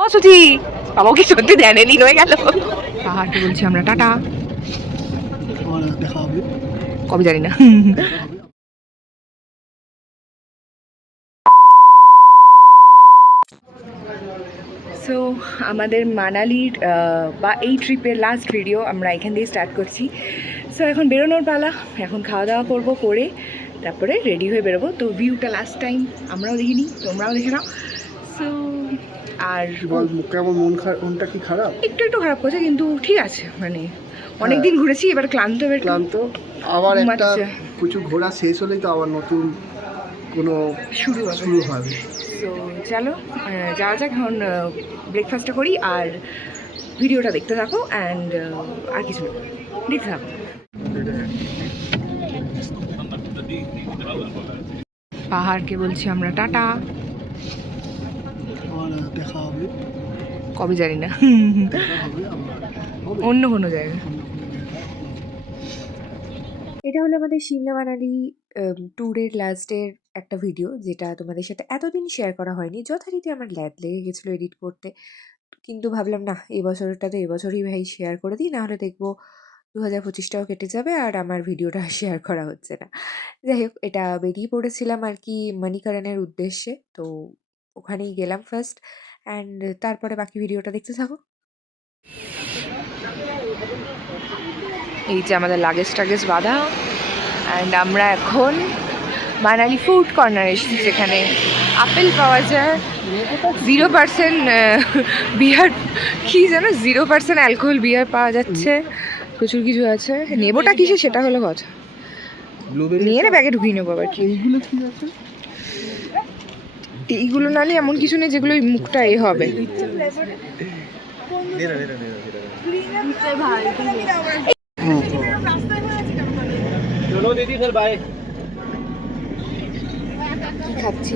ও সুচি আমাকে সত্যি ধ্যানে লীন হয়ে গেল। পাহাড়কে বলছি আমরা টাটা, দেখা হবে কবে জানি না। সো আমাদের মানালির বা এই ট্রিপের লাস্ট ভিডিও আমরা এখান দিয়ে স্টার্ট করছি। সো এখন বেরোনোর পালা, এখন খাওয়া দাওয়া করবো, করে তারপরে রেডি হয়ে বেরোবো। তো ভিউটা লাস্ট টাইম আমরাও দেখিনি, তোমরাও দেখে নাও। সো আর কেমন মনটা কি খারাপ? একটু একটু খারাপ করছে, কিন্তু ঠিক আছে, মানে অনেক দিন ঘুরেছি, এবার ক্লান্ত ক্লান্ত। আবার একটা কিছু ঘোরা শেষ হলেই তো আবার নতুন কোনো শুরু হবে। তো চলো যাওয়া যাক। এখন ব্রেকফাস্টটা করি আর ভিডিওটা দেখতে থাকো, অ্যান্ড আর কিছু না, দেখতে থাকো। পাহাড়কে বলছি আমরা টাটা, দেখা হবে কবে জানি না, অন্য কোনো জায়গায়। এটা হলো আমাদের সিমলা মানালি ট্যুরের লাস্টের একটা ভিডিও, যেটা তোমাদের সাথে এতদিন শেয়ার করা হয়নি। যথারীতি আমার ল্যাদ লেগে গেছিলো এডিট করতে, কিন্তু ভাবলাম না, এই বছরটা তো এবছরই ভাই শেয়ার করে দিই, নাহলে দেখবো 2025টাও কেটে যাবে আর আমার ভিডিওটা শেয়ার করা হচ্ছে না। যাই হোক, এটা বেরিয়ে পড়েছিলাম আর কি মণিকরণের উদ্দেশ্যে, তো ওখানেই গেলাম ফার্স্ট, অ্যান্ড তারপরে বাকি ভিডিওটা দেখতে থাকো। এই যে আমাদের লাগেজ টাগেজ বাঁধা, অ্যান্ড আমরা এখন মানালি ফুড কর্নার এসেছি, যেখানে আপেল পাওয়া যায়, 0% বিয়ার, কি যেন 0% অ্যালকোহল বিয়ার পাওয়া যাচ্ছে, প্রচুর কিছু আছে। নেবোটা কিসে সেটা হলো কথা, নিয়ে না ব্যাগে ঢুকিয়ে নেবো আবার। কি এইগুলো ঠিক আছে, এইগুলো না নিয়ে এমন কিছু নেই যেগুলো মুখটা এ হবে। চলো দিদি, ফের বাই। কি খাচ্ছি?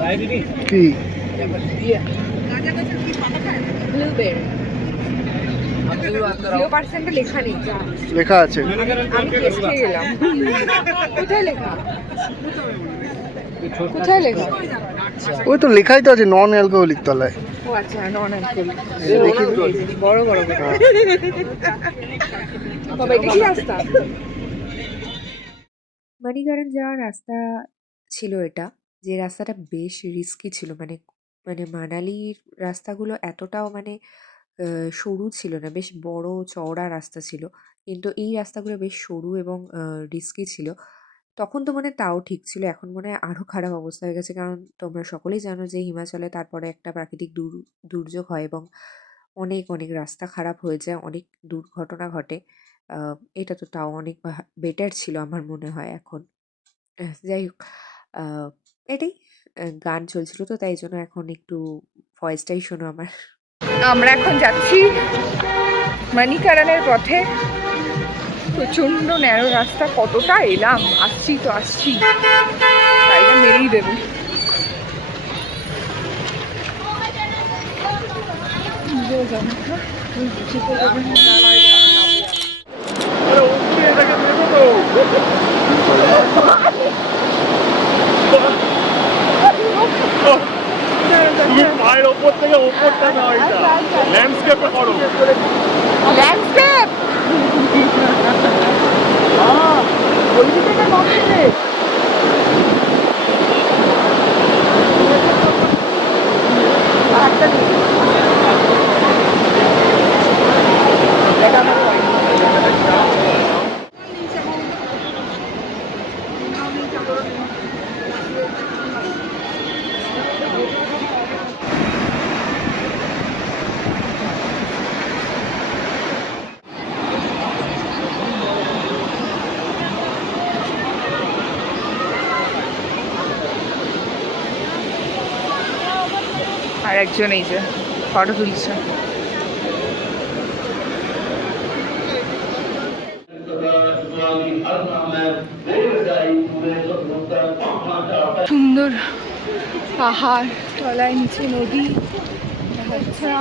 বাই দিদি। কি? ব্লুবেরি। 0% লেখা নেই, যা লেখা আছে। আমি টেস্ট খেয়ে গেলাম। কোথায় লেখা? কোথায় লেখা? ওই তো লেখাই তো আছে নন অ্যালকোহলিক তলায়। ও আচ্ছা, নন অ্যালকোহলিক। বড় বড় কথা। তবে এটা কি রাস্তা? মণিকরণ যাওয়ার রাস্তা ছিল এটা, যে রাস্তাটা বেশ রিস্কি ছিল, মানে মানে মানালির রাস্তাগুলো এতটাও মানে সরু ছিল না, বেশ বড় চওড়া রাস্তা ছিল, কিন্তু এই রাস্তাগুলো বেশ সরু এবং রিস্কি ছিল। তখন তো মনে হয় তাও ঠিক ছিল, এখন মনে হয় আরও খারাপ অবস্থা হয়ে গেছে, কারণ তোমরা সকলেই জানো যে হিমাচলে তারপরে একটা প্রাকৃতিক দুর্যোগ হয় এবং অনেক অনেক রাস্তা খারাপ হয়ে যায়, অনেক দুর্ঘটনা ঘটে। এটা তো তাও অনেক বেটার ছিল আমার মনে হয় এখন। যাই হোক, এটাই গান চলছিল তো, তাই জন্য এখন একটু ভয়েসটাই শোনো আমার। আমরা এখন যাচ্ছি মণিকরণের পথে। প্রচন্ড ন্যারো রাস্তা, কতটা এলাম, আসছি তো আসছি, গাড়িটা মেরেই দেবে। পায়ের ওপর থেকে ওপরটা না, এটা ল্যান্ডস্কেপে করো। ল্যান্ডস্কেপ ওই দিকে নদীতে। আর একজন এই যে ফটো তুলছে। সুন্দর পাহাড়, তলায় নিচে নদী, আচ্ছা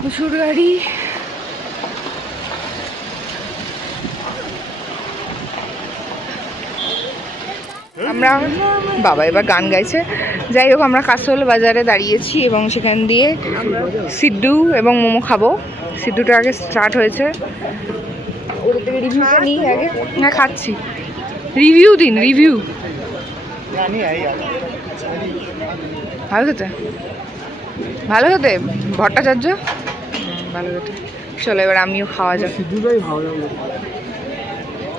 প্রচুর গাড়ি। আমরা বাবা এবার গান গাইছে। যাই হোক, আমরা কাসল বাজারে দাঁড়িয়েছি এবং সেখান দিয়ে সিদ্ধু এবং মোমো খাবো। সিদ্ধুটা আগে স্টার্ট হয়েছে, ওদের থেকে রিভিউটা নিই আগে। হ্যাঁ খাচ্ছি, রিভিউ দিন, রিভিউ। ভালো খেতে, ভালো খেতে ভট্টাচার্য, ভালো খেতে। চলো এবার আমিও খাওয়া যাক। সিদ্ধুটাই ভালো।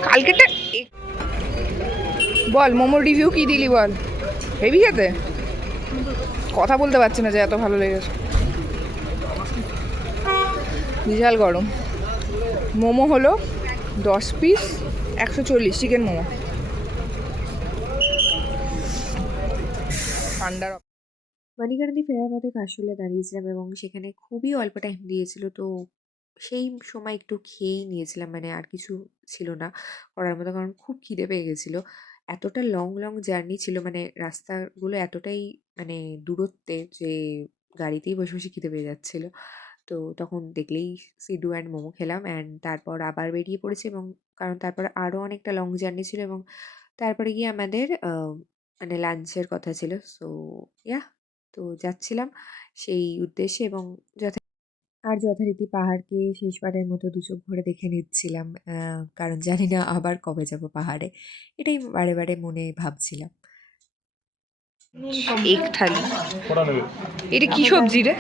কালকেটা বল, মোমোর রিভিউ কি দিলি বল। হেভি খেতে, কথা বলতে পারছি না যে এত ভালো লেগেছে। বিশাল গরম। মোমো হলো 10 পিস 140, চিকেন মোমো। ঠান্ডার মানিকারানি ফেরার পথে কাশফুলে দাঁড়িয়েছিলাম এবং সেখানে খুবই অল্প টাইম দিয়েছিল, তো সেই সময় একটু খেয়েই নিয়েছিলাম, মানে আর কিছু ছিল না করার মতো, কারণ খুব খিদে পেয়ে গেছিলো। এতটা লং লং জার্নি ছিল, মানে রাস্তাগুলো এতটাই মানে দূরত্বে যে গাড়িতেই বসে বসে খিদে পেয়ে যাচ্ছিলো। তো তখন দেখলেই সিডু অ্যান্ড মোমো খেলাম, অ্যান্ড তারপর আবার বেরিয়ে পড়েছি, এবং কারণ তারপর আরও অনেকটা লং জার্নি ছিল, এবং তারপরে গিয়ে আমাদের মানে লাঞ্চের কথা ছিল। সো ইয়া, তো যাচ্ছিলাম সেই উদ্দেশ্যে, এবং যথারীতি পাহাড়কে শেষবারের মতো দু চোখ ভরে দেখে নিচ্ছিলাম, কারণ জানি না আবার কবে যাব পাহাড়ে, এটাই বারে বারে মনে ভাবছিলাম। এক থালি। এটা কি সবজি রে?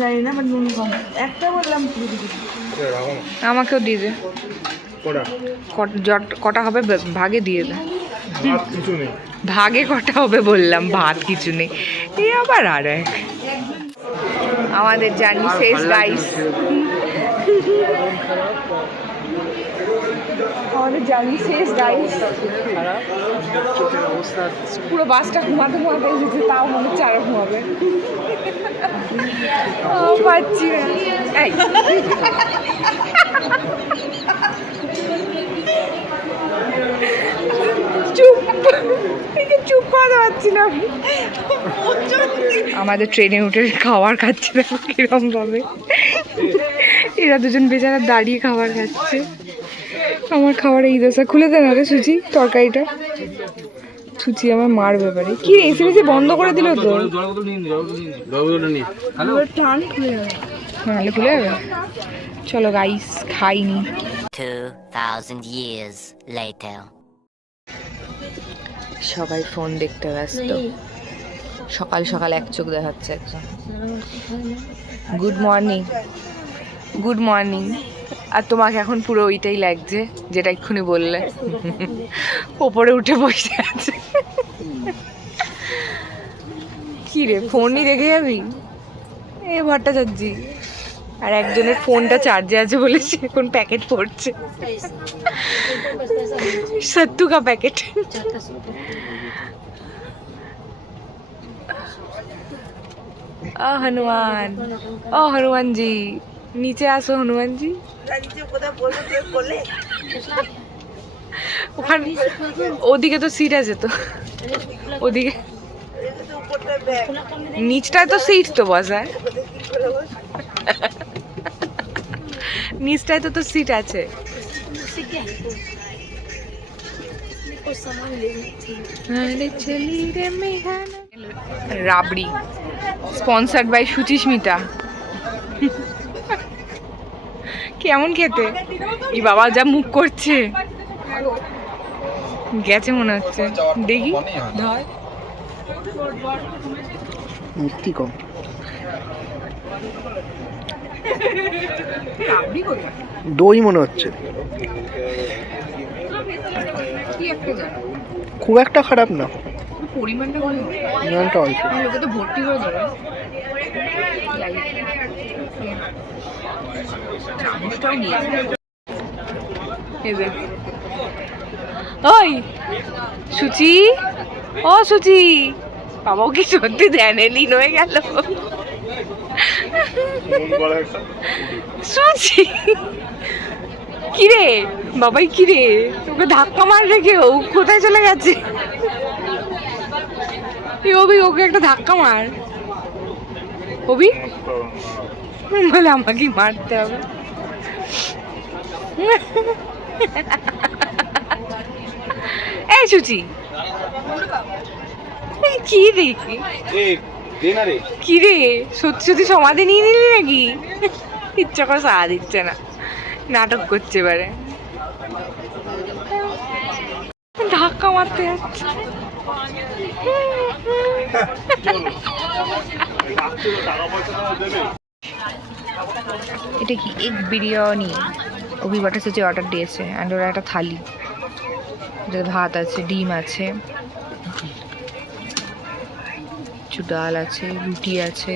জানি না, বাট নুন কম। একটা বললাম আমাকেও দিয়ে দে। কটা হবে ভাগে দিয়ে দে। ভাগে কটা হবে বললাম, ভাত কিছু নেই। এ আবার আর এক। আমাদের জার্নি শেষ গাইস, আমাদের জার্নি শেষ গাইস। পুরো বাসটা ঘুমাতে ঘুমাতে এসেছে, তাও মনে হচ্ছে আরো ঘুমাবে। পাচ্ছি না। এই চুপ, চুপ করাতে পারছি না। আমাদের ট্রেনে উঠে খাবার খাচ্ছে না কিরম ভাবে, এরা দুজন বেচারা দাঁড়িয়ে খাবার খাচ্ছে। আমার খাবার এই দোসা খুলে দেন আরে সুচি, তরকারিটা। সুচি আমার মার ব্যাপারে কি রে, এসে এসে বন্ধ করে দিল তো। নাহলে খুলে যাবে। চলো গাইস, খাইনি। 2000 years later. সবাই ফোন দেখতে ব্যস্ত। সকাল সকাল এক চোখ দেখাচ্ছে একজন। Good morning, good morning. আর তোমাকে এখন পুরো ওইটাই লাগছে যেটা এক্ষুনি বললে। ওপরে উঠে বসে আছে। কি রে, ফোনই দেখে যাবি? এ ভট্টাচার্য। আর একজনের ফোনটা চার্জে আছে বলে সে এখন প্যাকেট পড়ছে, সত্তু কা প্যাকেট। হনুমান, ও হনুমান জি, নিচে আসো হনুমান জি। ওখানে ওদিকে তো সিট আছে তো, ওদিকে নিচটায় তো সিট তো বসায়, নিচটায় তো সিট আছে। রাবড়ি স্পন্সার্ড বাই সুচিস্মিতা। কেমন খেতে? এই বাবা যা মুখ করছে, গেছে মনে হচ্ছে। দেখি ধর, মিষ্টি কম। দই মনে হচ্ছে, খুব একটা খারাপ না, পরিমাণটা পরিমাণটা অল্প। লোকে তো ভর্তি হয়ে যাবে। ওই সুচি, ও সুচি, বাবাও কি সত্যি ধ্যানে লীন হয়ে গেল? সুচি কিরে বাবাই, কিরে ওকে ধাক্কা মার রেখে ও কোথায় চলে গেছে? অভি, ওকে একটা ধাক্কা মার। অভি বলে আমাকে মারতে হবে। এই সুচি, কি দেখি কি রে, সত্যি সত্যি সমাধি নিয়ে নিলি নাকি? ইচ্ছা করে সাড়া দিচ্ছে না, নাটক করছে এবারে, ধাক্কা মারতে যাচ্ছে। এটা কি এগ বিরিয়ানি অভি ভট্টাচার্য অর্ডার দিয়েছে, অ্যান্ড ওরা একটা থালি, যাতে ভাত আছে, ডিম আছে, কিছু ডাল আছে, রুটি আছে।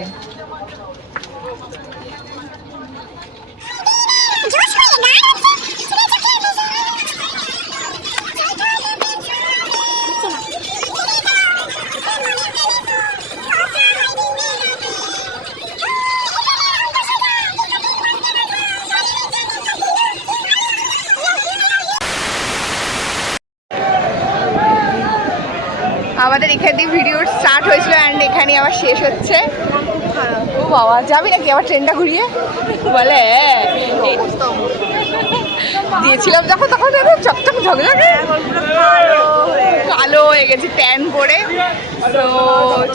আমাদের এখান দিয়ে ভিডিও স্টার্ট হয়েছিল অ্যান্ড এখানে আবার শেষ হচ্ছে। ও বাবা, যাবি নাকি আবার ট্রেনটা ঘুরিয়ে? বলে দিয়েছিলাম যখন, তখন চকচক ঝকঝকে কালো হয়ে গেছে ট্যান পরে। তো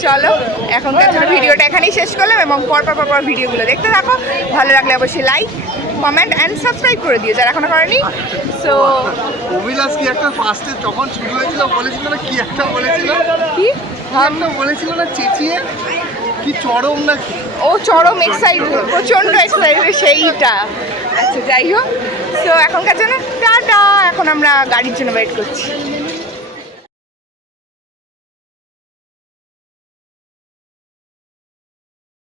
চলো এখনকার জন্য ভিডিওটা এখানেই শেষ করলাম, এবং পর ভিডিওগুলো দেখতে থাকো। ভালো লাগলে অবশ্যই লাইক, কমেন্ট অ্যান্ড সাবস্ক্রাইব করে দিও যারা এখনো করেনি। সো অভিলাষ কি একটা ফার্স্টে যখন শুরু হয়েছিল বলেছিল না, কি একটা বলেছিল, কি আমরা বলেছিল না চেঁচিয়ে, কি চরম না কি? ও চরম এক্সাইটেড, প্রচণ্ড এক্সাইটেড সেইটা। আচ্ছা যাই হোক, তো এখনকার জন্য টাটা, এখন আমরা গাড়ির জন্য ওয়েট করছি।